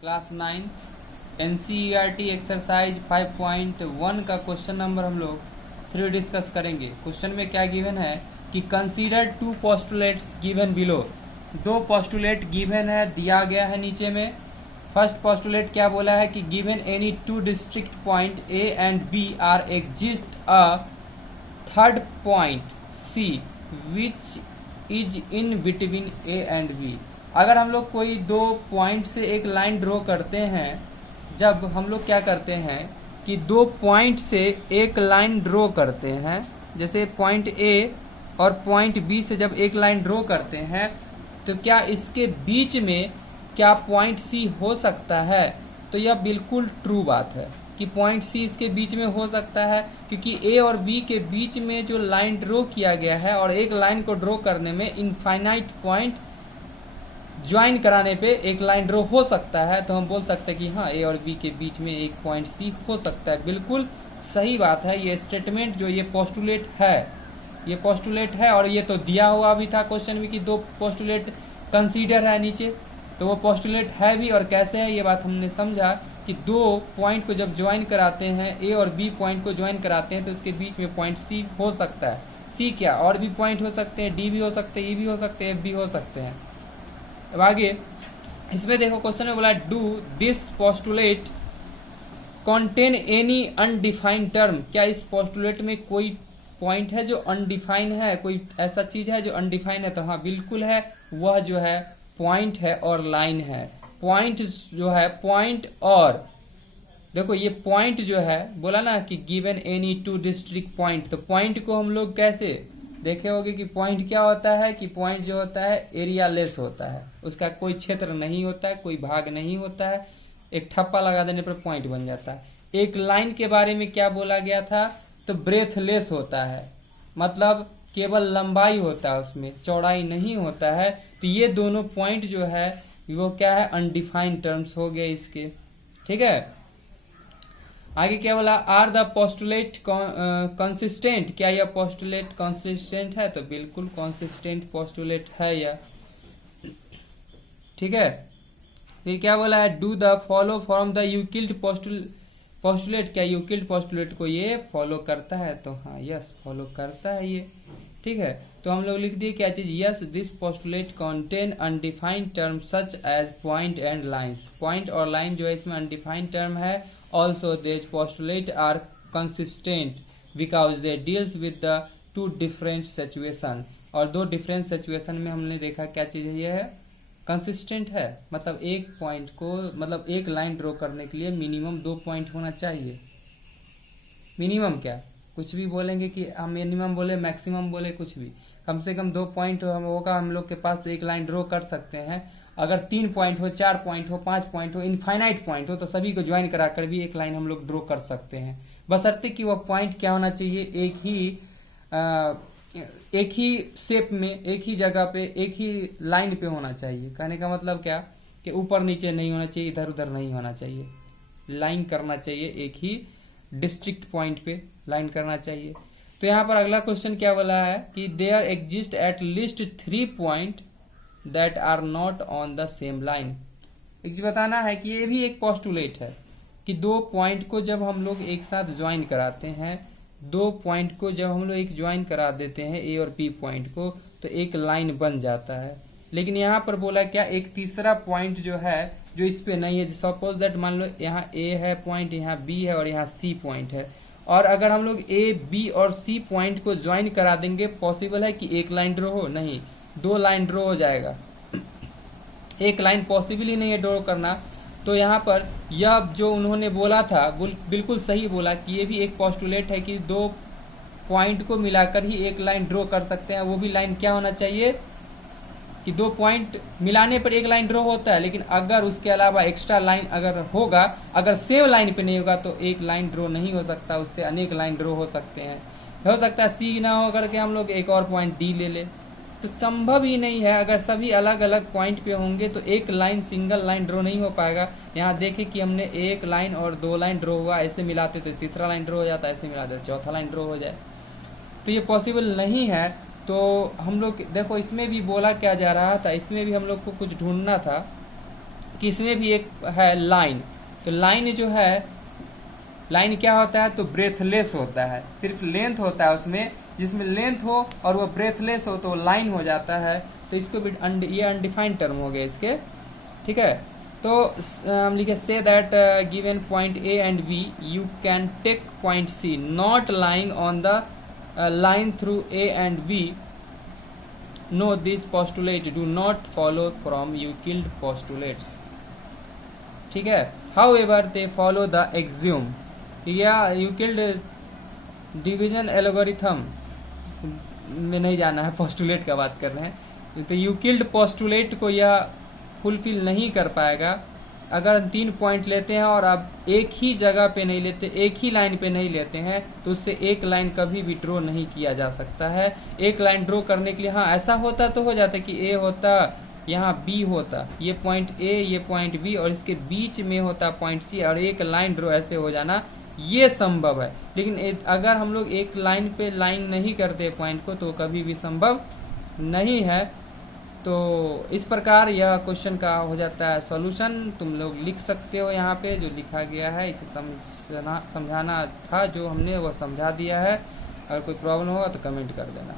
Class 9 NCERT exercise 5.1 का question number हम लोग 3 डिस्कस करेंगे। क्वेश्चन में क्या गिवन है कि consider two postulates given below. दो पोस्टुलेट गिवन है, दिया गया है नीचे में। फर्स्ट पोस्टुलेट क्या बोला है कि given any two distinct point A and B are exist a third point C which is in between A and B। अगर हम लोग कोई दो पॉइंट से एक लाइन ड्रॉ करते हैं, जब हम लोग क्या करते हैं कि दो पॉइंट से एक लाइन ड्रॉ करते हैं, जैसे पॉइंट A और पॉइंट B से जब एक लाइन ड्रॉ करते हैं तो क्या इसके बीच में क्या पॉइंट C हो सकता है? तो यह बिल्कुल ट्रू बात है कि पॉइंट C इसके बीच में हो सकता है, क्योंकि A और B के बीच में जो लाइन ड्रॉ किया गया है और एक लाइन को ड्रॉ करने में इनफाइनाइट पॉइंट ज्वाइन कराने पे एक लाइन ड्रॉ हो सकता है। तो हम बोल सकते हैं कि हाँ, A और B के बीच में एक पॉइंट C हो सकता है। बिल्कुल सही बात है। ये स्टेटमेंट जो ये पोस्टुलेट है और ये तो दिया हुआ भी था क्वेश्चन में कि दो पोस्टुलेट कंसीडर है नीचे, तो वो पोस्टुलेट है भी। और कैसे है ये बात हमने समझा कि दो पॉइंट को जब ज्वाइन कराते हैं, A और B पॉइंट को ज्वाइन कराते हैं, तो इसके बीच में पॉइंट C हो सकता है। C क्या, और भी पॉइंट हो सकते हैं, D भी हो सकते हैं, E भी हो सकते हैं, F भी हो सकते हैं। अब आगे इसमें देखो, क्वेश्चन में बोला do this postulate contain any undefined term. क्या इस पोस्टुलेट में कोई पॉइंट है जो अनडिफाइन है, कोई ऐसा चीज है जो अनडिफाइन है? तो हाँ, बिल्कुल है। वह जो है पॉइंट है और लाइन है। पॉइंट जो है, पॉइंट और देखो ये पॉइंट जो है बोला ना कि given any two distinct point, तो पॉइंट को हम लोग कैसे देखे होगे कि पॉइंट क्या होता है कि पॉइंट जो होता है एरिया लेस होता है, उसका कोई क्षेत्र नहीं होता है, कोई भाग नहीं होता है, एक ठप्पा लगा देने पर पॉइंट बन जाता है। एक लाइन के बारे में क्या बोला गया था? तो ब्रेथलेस होता है, मतलब केवल लंबाई होता है, उसमें चौड़ाई नहीं होता है। तो ये दोनों पॉइंट जो है वो क्या है, अनडिफाइंड टर्म्स हो गए इसके। ठीक है, आगे क्या बोला, आर द पोस्टुलेट कंसिस्टेंट। क्या यह पोस्टुलेट कंसिस्टेंट है? तो बिल्कुल कंसिस्टेंट पोस्टुलेट है यह। ठीक है, फिर क्या बोला है, do the follow from the Euclid postulate. क्या यूक्लिड पोस्टुलेट को ये फॉलो करता है? तो हाँ, यस, फॉलो करता है ये। ठीक है, तो हम लोग लिख दिए क्या चीज, yes this postulate contain undefined term such as point and lines. Point और लाइन जो है इसमें अनडिफाइंड टर्म है। Also these postulates are consistent because they deals with the two different situation। और दो डिफरेंट सिचुएशन में हमने देखा क्या चीज है, ये है कंसिस्टेंट है। मतलब एक पॉइंट को, मतलब एक लाइन ड्रॉ करने के लिए मिनिमम दो पॉइंट होना चाहिए। मिनिमम क्या, कुछ भी बोलेंगे कि हम मिनिमम बोले, मैक्सिमम बोले, कुछ भी, कम से कम दो पॉइंट होगा हम लोग के पास तो एक लाइन ड्रॉ कर सकते हैं। अगर 3 पॉइंट हो, 4 पॉइंट हो, 5 पॉइंट हो, इनफाइनाइट पॉइंट हो, तो सभी को ज्वाइन कराकर भी एक लाइन हम लोग ड्रॉ कर सकते हैं। बशर्ते कि वह पॉइंट क्या होना चाहिए, एक ही शेप में, एक ही जगह पे, एक ही लाइन पे होना चाहिए। कहने का मतलब क्या कि ऊपर नीचे नहीं होना चाहिए, इधर उधर नहीं होना चाहिए, लाइन करना चाहिए, एक ही डिस्ट्रिक्ट पॉइंट पे लाइन करना चाहिए। तो यहाँ पर अगला क्वेश्चन क्या बोला है कि there exist at least 3 point that are not on the same line. एक बताना है कि ये भी एक पोस्टुलेट है कि दो पॉइंट को जब हम लोग एक साथ ज्वाइन कराते हैं, दो पॉइंट को जब हम लोग एक ज्वाइन करा देते हैं A और B पॉइंट को, तो एक लाइन बन जाता है। लेकिन यहाँ पर बोला क्या, एक तीसरा पॉइंट जो है जो इस पे नहीं है। सपोज दैट मान लो यहाँ A है पॉइंट, यहाँ B है और यहाँ C पॉइंट है, और अगर हम लोग A, B और C पॉइंट को ज्वाइन करा देंगे, पॉसिबल है कि एक लाइन ड्रॉ हो? नहीं, दो लाइन ड्रॉ हो जाएगा। एक लाइन पॉसिबल ही नहीं है ड्रॉ करना। तो यहाँ पर यह जो उन्होंने बोला था बिल्कुल सही बोला कि ये भी एक पोस्टुलेट है कि दो पॉइंट को मिलाकर ही एक लाइन ड्रॉ कर सकते हैं। वो भी लाइन क्या होना चाहिए कि दो पॉइंट मिलाने पर एक लाइन ड्रॉ होता है, लेकिन अगर उसके अलावा एक्स्ट्रा लाइन अगर होगा, अगर सेम लाइन पे नहीं होगा तो एक लाइन ड्रॉ नहीं हो सकता, उससे अनेक लाइन ड्रॉ हो सकते हैं। हो सकता है C ना हो करके हम लोग एक और पॉइंट D ले ले, तो संभव ही नहीं है। अगर सभी अलग अलग पॉइंट पे होंगे तो एक लाइन, सिंगल लाइन ड्रॉ नहीं हो पाएगा। यहाँ देखें कि हमने एक लाइन और दो लाइन ड्रॉ हुआ, ऐसे मिलाते तो तीसरा लाइन ड्रॉ हो जाता, ऐसे मिलाते चौथा लाइन ड्रॉ हो जाए, तो ये पॉसिबल नहीं है। तो हम लोग देखो इसमें भी बोला क्या जा रहा था, इसमें भी हम लोग को कुछ ढूंढना था कि इसमें भी एक है लाइन, तो लाइन जो है, लाइन क्या होता है, तो ब्रेथलेस होता है, सिर्फ लेंथ होता है उसमें, जिसमें लेंथ हो और वो ब्रेथलेस हो तो लाइन हो जाता है। तो इसको भी ये अनडिफाइंड टर्म हो गए इसके, ठीक है। तो हम लिखे say that given point A and B you can take point C not lying on the line through A and B. No, this postulate do not follow from Euclid postulates. ठीक है, however they follow the axiom. या Euclid division algorithm में नहीं जाना है, postulate का बात कर रहे हैं। तो यूक्लिड पोस्टुलेट को यह फुलफिल नहीं कर पाएगा अगर 3 पॉइंट लेते हैं और आप एक ही जगह पे नहीं लेते, एक ही लाइन पे नहीं लेते हैं, तो उससे एक लाइन कभी भी ड्रॉ नहीं किया जा सकता है। एक लाइन ड्रॉ करने के लिए हाँ ऐसा होता तो हो जाता कि ए होता, यहाँ बी होता, ये पॉइंट ए ये पॉइंट बी और इसके बीच में होता पॉइंट सी और एक लाइन ड्रॉ ऐसे हो जाना, ये संभव है। लेकिन अगर हम लोग एक लाइन पे लाइन नहीं करते पॉइंट को तो कभी भी संभव नहीं है। तो इस प्रकार यह क्वेश्चन का हो जाता है सॉल्यूशन। तुम लोग लिख सकते हो यहाँ पे जो लिखा गया है, इसे समझाना था जो हमने वो समझा दिया है। अगर कोई प्रॉब्लम होगा तो कमेंट कर देना।